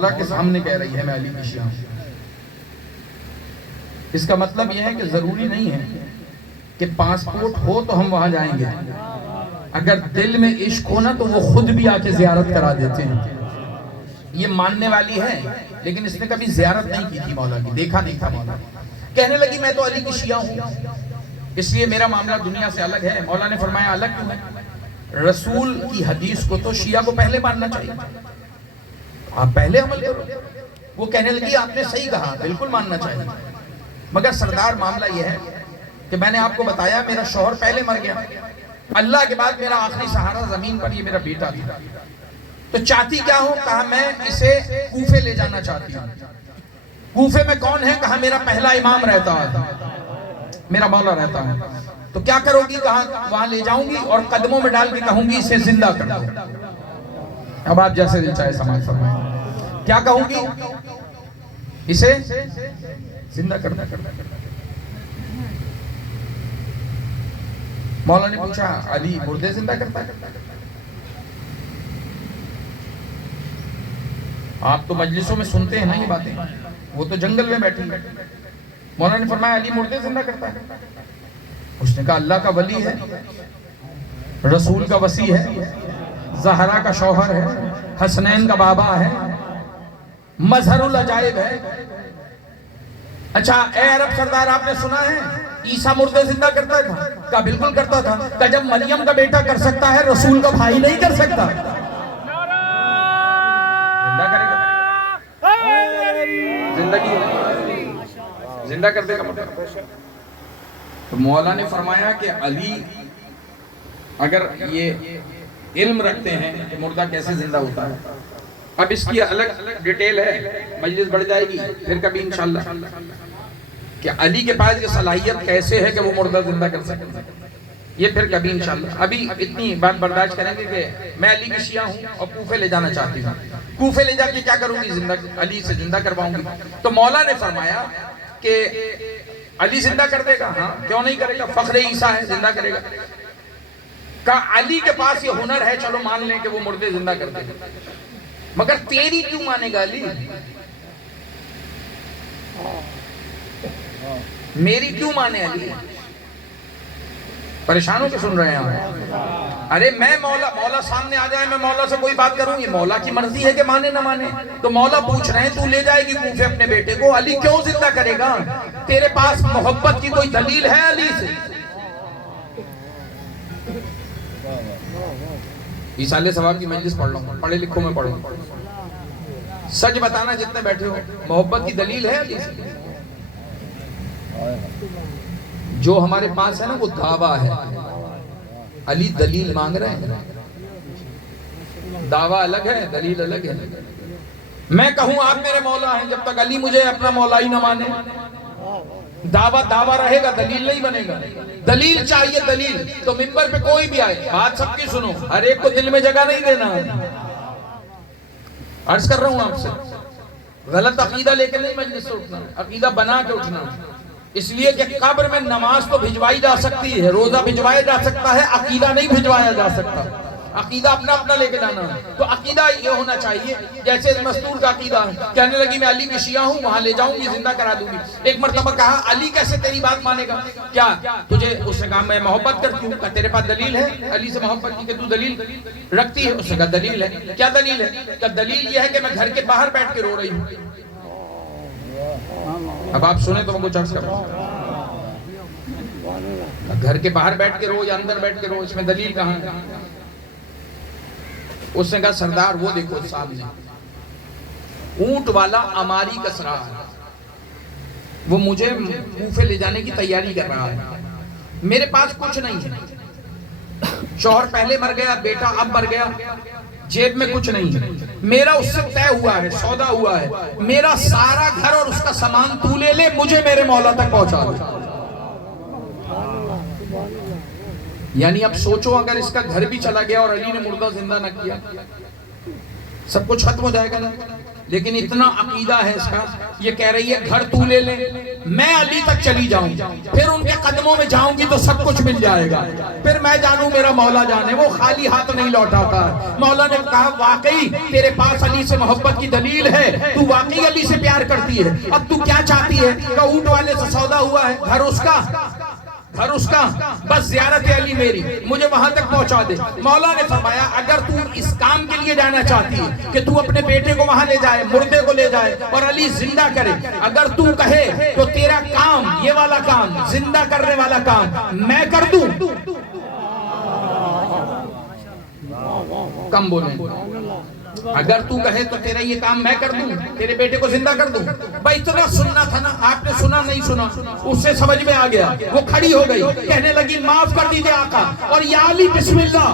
اللہ کے سامنے کہہ رہی ہے میں علی کی شیعہ ہوں۔ اس کا مطلب یہ ہے کہ ضروری نہیں ہے کہ پاسپورٹ ہو تو ہم وہاں جائیں گے، اگر دل میں عشق ہو نا تو وہ خود بھی آ کے زیارت کرا دیتے ہیں۔ یہ ماننے والی ہے لیکن اس نے کبھی زیارت نہیں کی تھی مولا کی، دیکھا نہیں تھا مولا۔ کہنے لگی میں تو علی کی شیعہ ہوں، اس لیے میرا معاملہ دنیا سے الگ ہے۔ مولا نے فرمایا الگ کیوں ہے؟ رسول کی حدیث کو تو شیعہ کو پہلے ماننا چاہیے، آپ پہلے عمل کرو۔ وہ کہنے لگی آپ نے صحیح کہا، بالکل ماننا چاہیے، مگر سردار معاملہ یہ ہے کہ میں نے آپ کو بتایا میرا شوہر پہلے مر گیا، اللہ کے بعد میرا آخری سہارا زمین پر یہ میرا بیٹا تھا، تو چاہتی کیا ہوں؟ کہا میں اسے کوفے لے جانا چاہتی ہوں۔ کوفے میں کون ہے؟ کہا میرا پہلا امام رہتا ہے، میرا مولا رہتا ہے۔ تو کیا کرو گی؟ کہا وہاں لے جاؤں گی اور قدموں میں ڈال کے کہوں گی اسے زندہ کر دو۔ اب آپ جیسے دل چاہے سماج فرمائیں، کیا کہوں گی؟ اسے زندہ کر دو۔ مولا نے پوچھا علی مردے زندہ کرتا ہے؟ آپ تو مجلسوں میں سنتے ہیں نا یہ باتیں، وہ تو جنگل میں بیٹھے ہیں۔ مولا نے فرمایا علی مردے زندہ کرتا ہے؟ اس نے کہا اللہ کا ولی ہے، رسول کا وصی ہے، زہرا کا شوہر ہے، حسنین کا بابا ہے، مظہر العجائب ہے۔ اچھا اے عرب سردار آپ نے سنا ہے عیسیٰ مردے زندہ کرتا تھا؟ کہا بالکل کرتا تھا۔ کہا جب مریم کا بیٹا کر سکتا ہے رسول کا بھائی نہیں کر سکتا؟ زندہ کرے گا، زندگی زندہ کر دے گا۔ تو مولا نے فرمایا کہ علی اگر یہ علم رکھتے ہیں کہ مردہ کیسے زندہ ہوتا ہے، اب اس کی الگ ڈیٹیل ہے، مجلس بڑھ جائے گی پھر کبھی انشاءاللہ، کہ علی کے پاس یہ صلاحیت کیسے ہے کہ وہ مردہ زندہ کر سکتے، یہ پھر کبھی انشاءاللہ۔ ابھی اتنی بات برداشت کریں گے کہ میں علی کی شیعہ ہوں اور کوفے لے جانا چاہتی ہوں، کوفے لے جا کے کیا کروں گی؟ زندہ علی سے زندہ کرواؤں گی۔ تو مولا نے فرمایا کہ علی زندہ کر دے گا؟ ہاں کیوں نہیں کرے گا، فخر عیسیٰ ہے، زندہ کرے گا۔ کہا علی کے پاس یہ ہنر ہے، چلو مان لیں کہ وہ مردے زندہ کر دے گا، مگر تیری کیوں مانے گا علی؟ میری کیوں مانے علی؟ پریشان ہو کے سن رہے ہیں؟ ارے میں مولا سامنے آ جائے، میں مولا سے کوئی بات کروں، یہ مولا کی مرضی ہے کہ مانے نہ مانے۔ تو مولا پوچھ رہے ہیں تو لے جائے گی کوفے اپنے بیٹے کو، علی کیوں زندہ کرے گا؟ تیرے پاس محبت کی کوئی دلیل ہے علی سے؟ ایصال ثواب کی مجلس پڑھ لوں، پڑھے لکھوں میں پڑھوں، سچ بتانا جتنے بیٹھے ہو، محبت کی دلیل ہے علی سے؟ جو ہمارے پاس ہے نا وہ دعویٰ ہے، علی دلیل مانگ رہے ہیں، دعویٰ الگ ہے دلیل الگ ہے۔ میں کہوں آپ میرے مولا ہیں، جب تک علی مجھے اپنا مولا ہی نہ مانے، دعویٰ رہے گا، دلیل نہیں بنے گا۔ دلیل چاہیے، دلیل تو منبر پہ کوئی بھی آئے، بات سب کی سنو، ہر ایک کو دل میں جگہ نہیں دینا۔ عرض کر رہا ہوں آپ سے، غلط عقیدہ لے کے نہیں مجلس سے اٹھنا، عقیدہ بنا کے اٹھنا، اس لیے کہ قبر میں نماز تو بھجوائی جا سکتی ہے، روزہ بھجوایا جا سکتا ہے، عقیدہ نہیں بھجوایا جا سکتا، عقیدہ اپنا اپنا لے کے جانا ہے۔ تو عقیدہ یہ ہونا چاہیے جیسے مستور کا عقیدہ ہے، کہنے لگی میں علی کی شیعہ ہوں، وہاں لے جاؤں گی، زندہ کرا دوں گی۔ ایک مرتبہ کہا علی کیسے تیری بات مانے گا؟ کیا تجھے؟ اس نے کہا میں محبت کرتی ہوں۔ کہا تیرے پاس دلیل ہے علی سے محبت کی کہ تو دلیل رکھتی ہے؟ اس نے کہا دلیل ہے۔ کیا دلیل ہے؟ کہا دلیل یہ ہے کہ میں گھر کے باہر بیٹھ کے رو رہی ہوں۔ اب آپ سنیں تو میں کچھ عرض کروں، گھر کے باہر بیٹھ کے رو یا اندر بیٹھ کے رو، اس میں دلیل کہاں ہے؟ اس نے کہا سردار وہ دیکھو سامنے اونٹ والا اماری کسرا ہے، وہ مجھے کوفے لے جانے کی تیاری کر رہا ہے، میرے پاس کچھ نہیں ہے، شوہر پہلے مر گیا، بیٹا اب مر گیا، جیب میں کچھ نہیں ہے، میرا اس سے طے ہوا ہے، سودا ہوا ہے، میرا سارا گھر اور اس کا سامان تو لے لے، مجھے میرے مولا تک پہنچا دے۔ یعنی اب سوچو اگر اس کا گھر بھی چلا گیا اور علی نے مردہ زندہ نہ کیا، سب کچھ ختم ہو جائے گا نا۔ لیکن اتنا عقیدہ ہے اس کا، یہ کہہ رہی ہے گھر تو لے لے، میں علی تک چلی جاؤں، پھر ان کے قدموں میں جاؤں گی تو سب کچھ مل جائے گا، پھر میں جانوں میرا مولا جانے، وہ خالی ہاتھ نہیں لوٹاتا ہے۔ مولا نے کہا واقعی تیرے پاس علی سے محبت کی دلیل ہے، تو واقعی علی سے پیار کرتی ہے، اب تو کیا چاہتی ہے؟ کہ اونٹ والے سے سودا ہوا ہے، گھر اس کا، بس زیارت علی میری، مجھے وہاں تک پہنچا دے۔ مولا نے فرمایا اگر تو اس کام کے لیے جانا چاہتی ہے کہ تو اپنے بیٹے کو وہاں لے جائے، مردے کو لے جائے اور علی زندہ کرے، اگر تو کہے تو تیرا کام، یہ والا کام، زندہ کرنے والا کام میں کر دوں۔ کم بولیں، اگر تو کہے تو تیرا یہ کام میں کر دوں، تیرے بیٹے کو زندہ کر دوں۔ بھائی اتنا سننا تھا نا، آپ نے سنا نہیں سنا، اس سے سمجھ میں آ گیا، وہ کھڑی ہو گئی، کہنے لگی معاف کر دیجئے آقا، اور یا علی بسم اللہ،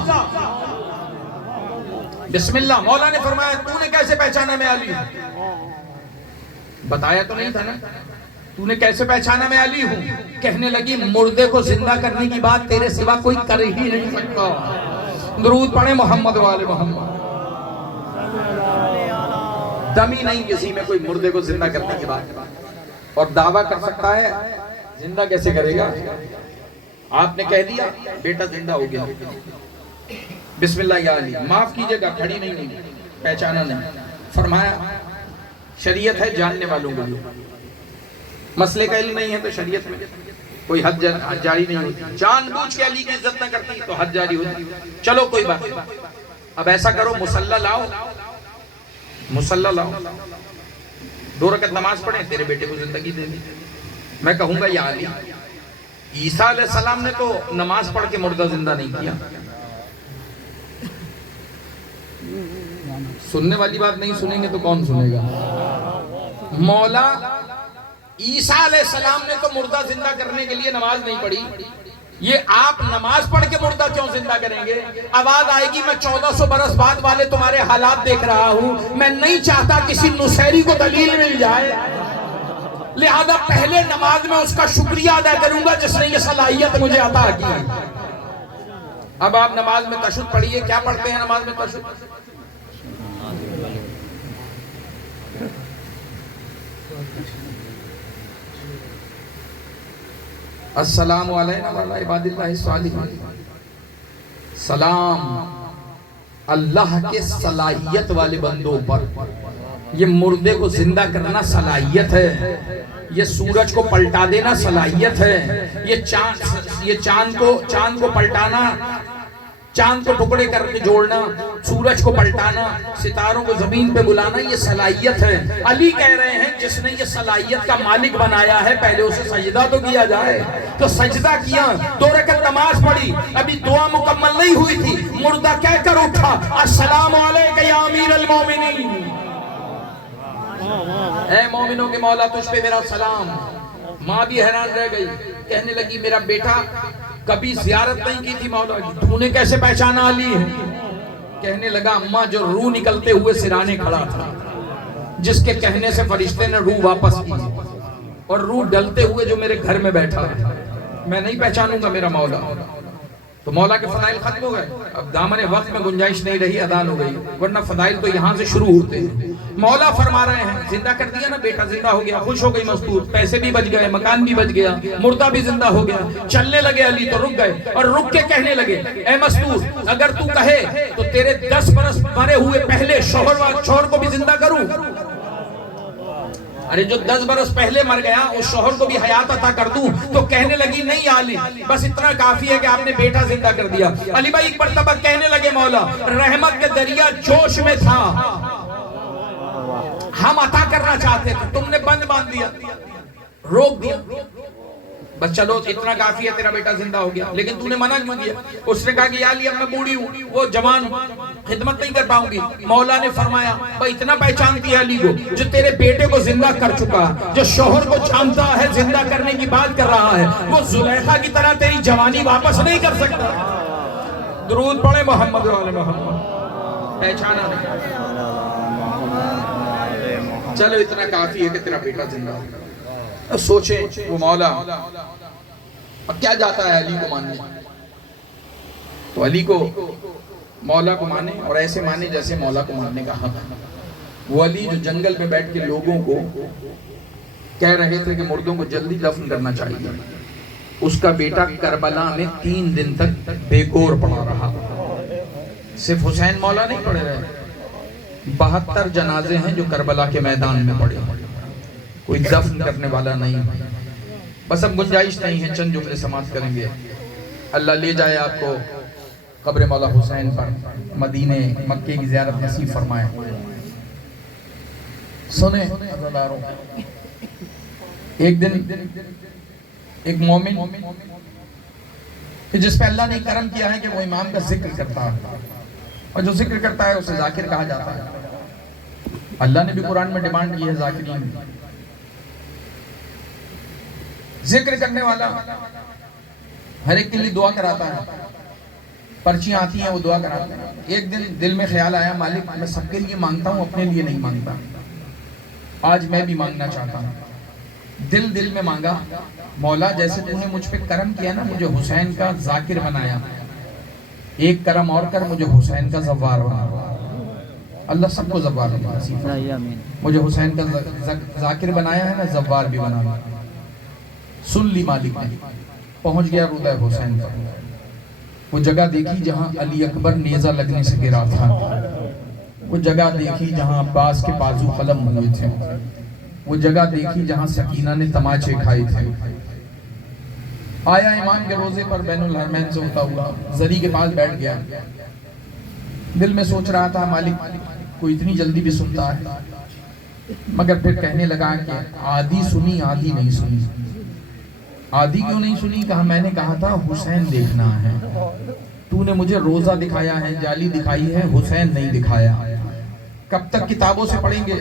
بسم اللہ۔ مولا نے فرمایا تو نے کیسے پہچانا میں علی ہوں؟ بتایا تو نہیں تھا نا، تو نے کیسے پہچانا میں علی ہوں؟ کہنے لگی مردے کو زندہ کرنے کی بات تیرے سوا کوئی کر ہی نہیں سکتا۔ درود پڑھیں محمد والے محمد۔ دمی نہیں کسی میں کوئی مردے کو زندہ کرنے کے بعد، اور دعویٰ کر سکتا ہے زندہ کیسے کرے گا؟ آپ نے کہہ دیا بیٹا زندہ ہو گیا، بسم اللہ یا علی، معاف کیجئے گا کھڑی نہیں ہوئی، پہچانا نہیں۔ فرمایا شریعت ہے جاننے والوں کے لیے، مسئلے کا علم نہیں ہے تو شریعت میں کوئی حد جاری نہیں ہوتی، جان بوجھ کے علی کی عزت نہ کرتی تو حد جاری ہوتی۔ چلو کوئی بات نہیں، اب ایسا کرو مصلی لاؤ، مصلی لاؤ، 2 رکعت نماز پڑھیں، تیرے بیٹے کو زندگی دے دی۔ میں کہوں گا یا علی، عیسیٰ علیہ السلام نے تو نماز پڑھ کے مردہ زندہ نہیں کیا۔ سننے والی بات نہیں سنیں گے تو کون سنے گا؟ مولا عیسیٰ علیہ السلام نے تو مردہ زندہ کرنے کے لیے نماز نہیں پڑھی، یہ آپ نماز پڑھ کے مردہ کیوں زندہ کریں گے؟ آواز آئے گی میں 1400 برس بعد والے تمہارے حالات دیکھ رہا ہوں، میں نہیں چاہتا کسی نصیری کو دلیل مل جائے، لہذا پہلے نماز میں اس کا شکریہ ادا کروں گا جس نے یہ صلاحیت مجھے عطا کی۔ اب آپ نماز میں تشہد پڑھیے، کیا پڑھتے ہیں نماز میں تشہد؟ السلام علیکم وعلی عباد اللہ الصالحین، سلام اللہ کے صلاحیت والے بندوں پر۔ یہ مردے کو زندہ کرنا صلاحیت ہے، یہ سورج کو پلٹا دینا صلاحیت ہے، یہ چاند کو پلٹانا، چاند کو ٹکڑے کر کے جوڑنا، سورج کو پلٹانا، ستاروں کو زمین پہ بلانا، یہ صلاحیت ہے۔ علی کہہ رہے ہیں جس نے یہ صلاحیت کا مالک بنایا ہے پہلے اسے سجدہ تو کیا جائے، تو سجدہ کیا، 2 رکعت نماز پڑھی، ابھی دعا مکمل نہیں ہوئی تھی، مردہ کہہ کر اٹھا السلام علیک یا امیر المومنین، اے مومنوں کے مولا تجھ پہ میرا سلام۔ ماں بھی حیران رہ گئی، کہنے لگی میرا بیٹا کبھی زیارت نہیں کی تھی مولا کی، تو نے کیسے پہچانا علی ہے؟ کہنے لگا اماں جو روح نکلتے ہوئے سرانے کھڑا تھا، جس کے کہنے سے فرشتے نے روح واپس کی، اور روح ڈلتے ہوئے جو میرے گھر میں بیٹھا ہے، میں نہیں پہچانوں گا میرا مولا؟ تو مولا کے فضائل ختم ہو گئے، اب دامن وقت میں گنجائش نہیں رہی، اذان ہو گئی، ورنہ فضائل تو یہاں سے شروع ہوتے ہیں۔ مولا فرما رہے ہیں زندہ کر دیا نا، بیٹا زندہ ہو گیا، خوش ہو گئی مستور، پیسے بھی بچ گئے، مکان بھی بچ گیا، مردہ بھی زندہ ہو گیا، چلنے لگے علی تو رک گئے، اور رک کے کہنے لگے اے مستور اگر تو کہے تو تیرے 10 برس مرے ہوئے پہلے شوہر کو بھی زندہ کروں۔ ارے جو 10 برس پہلے مر گیا اس شوہر کو بھی حیات عطا کر دوں؟ تو کہنے لگی نہیں علی، بس اتنا کافی ہے کہ آپ نے بیٹا زندہ کر دیا۔ علی بھائی ایک مرتبہ کہنے لگے مولا رحمت کے دریا جوش میں تھا، ہم عطا کرنا چاہتے تھے، تم نے بند باندھ دیا، روک دیا، بس چلو اتنا کافی ہے تیرا بیٹا زندہ ہو گیا، لیکن تو نے منع کیوں کیا؟ اس نے کہا کہ یا علی اب میں بوڑھی ہوں، وہ جوان ہوں، خدمت نہیں کر پاؤں گی۔ مولا نے فرمایا بھائی اتنا پہچانتی ہے علی کو جو تیرے بیٹے کو زندہ کر چکا، جو شوہر کو جانتا ہے زندہ کرنے کی بات کر رہا ہے، وہ زلیخا کی طرح تیری جوانی واپس نہیں کر سکتا۔ درود پڑھے محمد والے محمد، پہچانا نہیں، چلو اتنا کافی ہے کہ تیرا بیٹا زندہ ہو۔ سوچیں وہ مولا اب کیا جاتا ہے علی کو ماننے، تو علی کو مولا کو مانے اور ایسے مانے جیسے مولا کو ماننے کا حق ہے۔ وہ علی جو جنگل میں بیٹھ کے لوگوں کو کہہ رہے تھے کہ مردوں کو جلدی دفن کرنا چاہیے. اس کا بیٹا کربلا میں 3 دن تک بے گور پڑا رہا. صرف حسین مولا نہیں پڑے رہے، 72 جنازے ہیں جو کربلا کے میدان میں پڑے، کوئی دفن کرنے والا نہیں. بس اب گنجائش نہیں ہے، چند جملے سماعت کریں گے. اللہ لے جائے آپ کو قبر مولا حسین پر، مدینے مکے کی زیارت نصیب فرمائے. سنیں عزیزاروں، ایک دن ایک مومن کہ جس پہ اللہ نے کرم کیا ہے کہ وہ امام کا ذکر کرتا ہے، اور جو ذکر کرتا ہے اسے ذاکر کہا جاتا ہے. اللہ نے بھی قرآن میں ڈیمانڈ کی ہے ذاکرین. ذکر کرنے والا ہر ایک کے لیے دعا کراتا ہے، پرچیاں آتی ہیں وہ دعا کراتا ہے. ایک دن دل میں خیال آیا مالک میں سب کے لیے مانگتا ہوں، اپنے لیے نہیں مانگتا، آج میں بھی مانگنا چاہتا ہوں. دل میں مانگا، مولا جیسے تو نے مجھ پہ کرم کیا نا، مجھے حسین کا ذاکر بنایا، ایک کرم اور کر، مجھے حسین کا زوار بنا. اللہ سب کو زوار بنا، مجھے حسین کا ذاکر بنایا ہے نا، زوار بھی بنا. سن لی مالک نے. پہنچ گیا رودہ حسین پر. وہ جگہ دیکھی جہاں علی اکبر نیزہ لگنے سے گرا تھا، وہ جگہ دیکھی جہاں عباس کے بازو قلم ہوئے تھے، وہ جگہ دیکھی جہاں سکینہ نے تماچے کھائے تھے. آیا امام کے روزے پر بین الحرمین سے ہوتا ہوا، زری کے پاس بیٹھ گیا. دل میں سوچ رہا تھا مالک کوئی اتنی جلدی بھی سنتا ہے، مگر پھر کہنے لگا کہ آدھی سنی آدھی نہیں سنی. آدھی کیوں نہیں سنی؟ کہا میں نے کہا تھا حسین دیکھنا ہے، تو نے مجھے روزہ دکھایا ہے، جالی دکھائی ہے، حسین نہیں دکھایا. کب تک کتابوں سے پڑھیں گے؟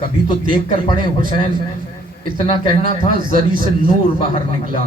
کبھی تو دیکھ کر پڑھیں حسین. اتنا کہنا تھا، زری سے نور باہر نکلا.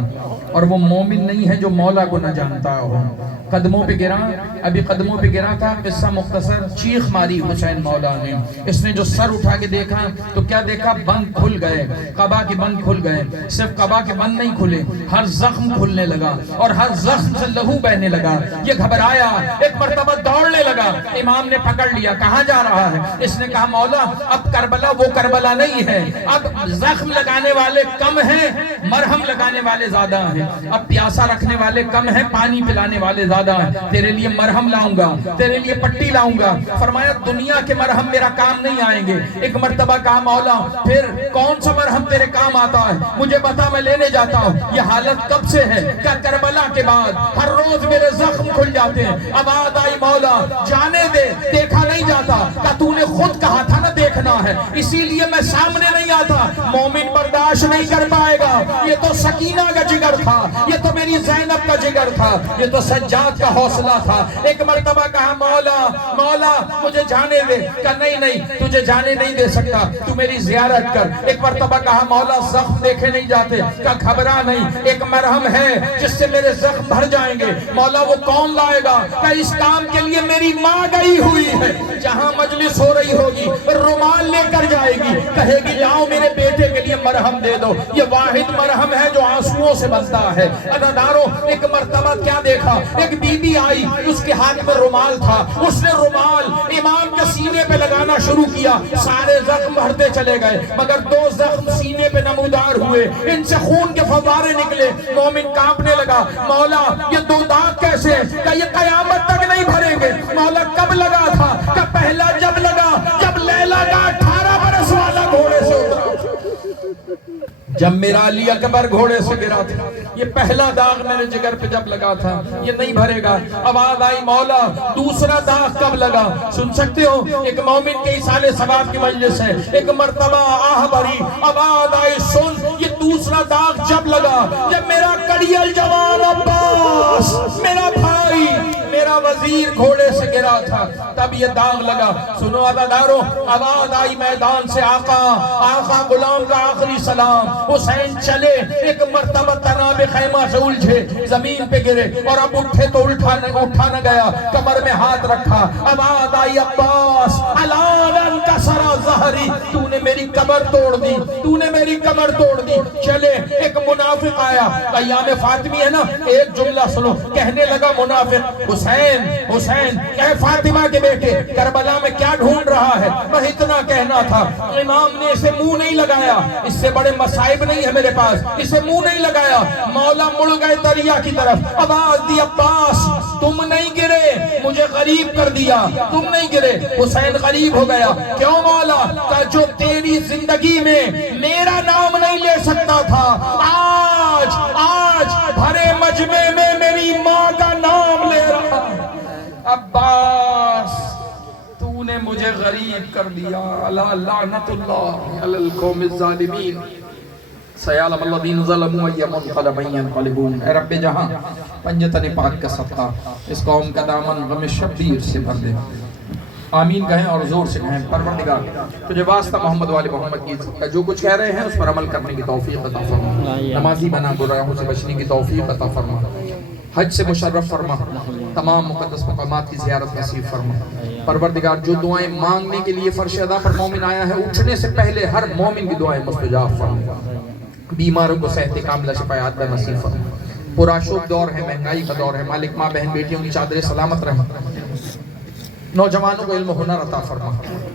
اور وہ مومن نہیں ہے جو مولا کو نہ جانتا ہو. قدموں پہ گرا، ابھی قدموں پہ گرا تھا. قصہ مختصر، چیخ ماری حسین مولا نے. اس نے جو سر اٹھا کے دیکھا تو کیا دیکھا؟ بند کھل گئے، قبا کے بند کھل گئے. صرف قبا کے بند نہیں کھلے، ہر زخم کھلنے لگا اور ہر زخم سے لہو بہنے لگا. یہ گھبرایا، ایک مرتبہ دوڑنے لگا. امام نے پکڑ لیا، کہاں جا رہا ہے؟ اس نے کہا مولا اب کربلا وہ کربلا نہیں ہے، اب زخم لگانے والے کم ہیں، مرہم لگانے والے زیادہ ہیں. اب پیاسا رکھنے والے کم ہیں، پانی پلانے والے زیادہ ہیں. تیرے لیے مرہم لاؤں گا، تیرے لیے پٹی لاؤں گا. فرمایا دنیا کے مرہم میرا کام نہیں آئیں گے. ایک مرتبہ کہا مولا پھر کون سا مرہم تیرے کام آتا ہے؟ مجھے بتا، میں لینے جاتا ہوں. یہ حالت کب سے ہے؟ کیا کربلا کے بعد ہر روز میرے زخم کھل جاتے ہیں. آواز آئی مولا جانے دے، دیکھا نہیں جاتا. کہا تو نے خود کہا تھا نا دیکھنا ہے، اسی لیے میں سامنے نہیں آتا. مومن برداشت نہیں کر پائے گا. یہ تو سکینہ کا جگر تھا، یہ تو میری زینب کا جگر تھا، یہ تو سجاد کا حوصلہ تھا. ایک مرتبہ کہا مولا مولا مجھے جانے دے. کہا نہیں نہیں تجھے جانے نہیں دے سکتا، تو میری زیارت کر. ایک مرتبہ کہا مولا زخم دیکھے نہیں جاتے. کہا گھبرا نہیں، ایک مرہم ہے جس سے میرے زخم بھر جائیں گے. مولا وہ کون لائے گا؟ کہا اس کام کے لیے میری ماں گئی ہوئی ہے، جہاں مجلس ہو رہی ہوگی رومال لے کر جائے گی، کہے گی لاؤ میرے بیٹے کے لیے مرہم دے دو. یہ واحد مرہم ہے جو آنسوؤں سے بنتا ہے. عزیزانو ایک مرتبہ کیا دیکھا؟ ایک بی بی آئی، اس کے ہاتھ میں رومال تھا. اس نے رومال امام کے سینے پہ لگانا شروع کیا. سارے زخم بھرتے چلے گئے، مگر 2 زخم سینے پہ نمودار ہوئے، ان سے خون کے فوارے نکلے. مومن کانپنے لگا، مولا یہ 2 داغ کیسے؟ کہ یہ قیامت تک نہیں بھریں گے. مولا کب لگا تھا؟ کہ پہلا جب لگا جب لیلا کا 18 برس والا گھوڑے سے اترا، جب میرا علی اکبر گھوڑے سے گرا تھا. یہ پہلا داغ میرے جگر پہ جب لگا تھا، یہ نہیں بھرے گا. آواز آئی مولا دوسرا داغ کب لگا؟ سن سکتے ہو؟ ایک مومن کے ایصال ثواب کی مجلس ہے. ایک مرتبہ آہ بھری، آواز آئی سن، یہ دوسرا داغ جب لگا جب میرا کڑیل جوان عباس، میرا بھائی، میرا وزیر گھوڑے سے گرا تھا، تب یہ داغ لگا. سنو عزیزارو، آواز آئی میدان سے آقا غلام کا آخری سلام. حسین چلے، ایک مرتبہ تناب خیمہ سے الجھے، زمین پہ گرے اور اب اٹھے تو اٹھا نہ گیا. کمر میں ہاتھ رکھا. آواز آئی عباس علانن کسرا ظہری، تو نے میری کمر توڑ دی، تو نے میری کمر توڑ دی. چلے، ایک منافق آیا، ایام فاطمی ہے نا، ایک جملہ سنو. کہنے لگا منافق حسین حسین اے فاطمہ کے بیٹے کربلا میں کیا ڈھونڈ رہا ہے؟ میں اتنا کہنا تھا، امام نے اسے منہ نہیں لگایا، اس سے بڑے مصائب نہیں ہے میرے پاس، اسے منہ نہیں لگایا۔ مولا مڑ گئے دریا کی طرف، آواز دی عباس تم نہیں گرے، مجھے غریب کر دیا، تم نہیں گرے۔ حسین غریب ہو گیا، کیوں مولا؟ کہ جو تیری زندگی میں میرا نام نہیں لے سکتا تھا، آج بھرے مجمع میں میری ماں کا نام لے رہا ہے۔ عباس تو نے مجھے غریب کر دیا، الا لعنت اللہ علی القوم الظالمین سیعلم الذین ظلموا ای منقلب ینقلبون۔ اے رب جہاں پنجتن پاک کا صدقہ اس قوم کا دامن غم شبیر سے بھر دے، آمین کہیں اور زور سے کہیں۔ پروردگار تجھے واسطہ محمد والے محمد کی عزت کا، جو کچھ کہہ رہے ہیں اس پر عمل کرنے کی توفیق عطا فرما، نمازی بنا گناہوں سے بچنے کی توفیق عطا فرما، حج سے مشرف فرما، تمام مقدس مقامات کی زیارت نصیب فرما۔ پروردگار جو دعائیں مانگنے کے لیے فرش ادا پر مومن آیا ہے، اٹھنے سے پہلے ہر مومن کی دعائیں مستجاب فرما، بیماروں کو صحت کاملہ شفایات کا نصیب فرما۔ پرآشوب دور ہے، مہنگائی کا دور ہے، مالک ماں بہن بیٹیوں کی چادریں سلامت رہیں، نوجوانوں کو علم و ہنر عطا فرما،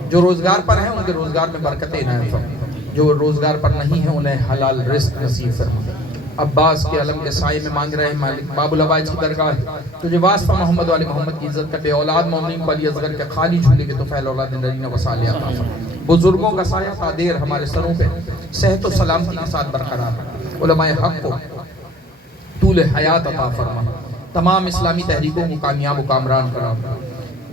جو روزگار پر ہیں ان کے روزگار میں برکتیں عنایت فرما، جو روزگار پر نہیں ہیں انہیں حلال رزق نصیب فرما۔ عباس کے علم کے سائے میں مانگ رہے ہیں مالک، باب العوائج کی درگاہ ہے، تجھے واسطہ محمد والے محمد کی عزت کا، بے اولاد مومنین کو علی اصغر کے خالی جھولے کے طفیل اولاد نرینہ وصالیہ عطا فرما۔ بزرگوں کا سایہ تا دیر ہمارے سروں پہ صحت و سلامتی کے ساتھ برقرار، علماء حق کو طول حیات عطا فرما، تمام اسلامی تحریکوں کو کامیاب و کامران کرا۔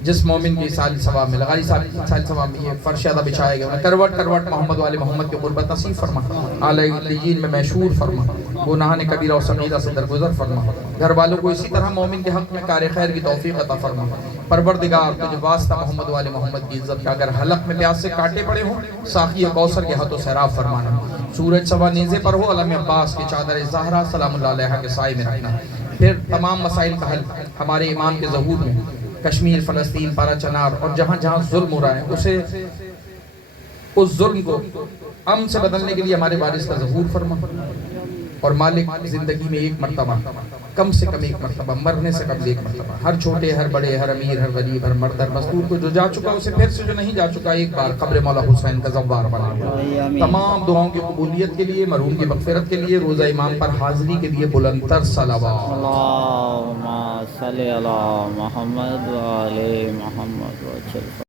جس مومن کی سال ثواب میں لغاری سال ثواب میں یہ فرش ادا بچھائے گئے، کروٹ کروٹ محمد والے محمد کے قربت نصیب فرما، اعلی علیین میں مشہور فرما، گناہان کبیرہ و صغیرہ سے درگزر فرما، گھر والوں کو اسی طرح مومن کے حق میں کار خیر کی توفیق عطا فرما۔ پروردگار تجھے واسطہ محمد والے محمد کی عزت کا، اگر حلق میں پیاس سے کاٹے پڑے ہوں ساقی کوثر کے ہاتھوں سیراب فرمانا، سورج سوا نیزے پر ہو علم عباس کی چادر زہرا سلام اللہ علیہ کے سائے میں رکھنا۔ پھر تمام مسائل کا حل ہمارے امام کے ظہور میں، کشمیر، فلسطین، پارا چنار اور جہاں جہاں ظلم ہو رہا ہے اسے اس ظلم کو امن سے بدلنے کے لیے ہمارے وارث کا ظہور فرما، اور مالک زندگی میں ایک مرتبہ، کم سے کم ایک مرتبہ، مرنے سے قبل ایک مرتبہ، ہر چھوٹے ہر بڑے ہر امیر ہر غریب ہر مرد ہر مزدور کو جو جا چکا اسے پھر سے جو نہیں جا چکا ایک بار قبر مولا حسین کا زوار بنا دے۔ تمام دعاؤں کی قبولیت کے لیے، مرحوم کی مغفرت کے لیے، روزہ امام پر حاضری کے لیے بلند تر صلوات۔ اللہم صلی علی محمد و آل محمد و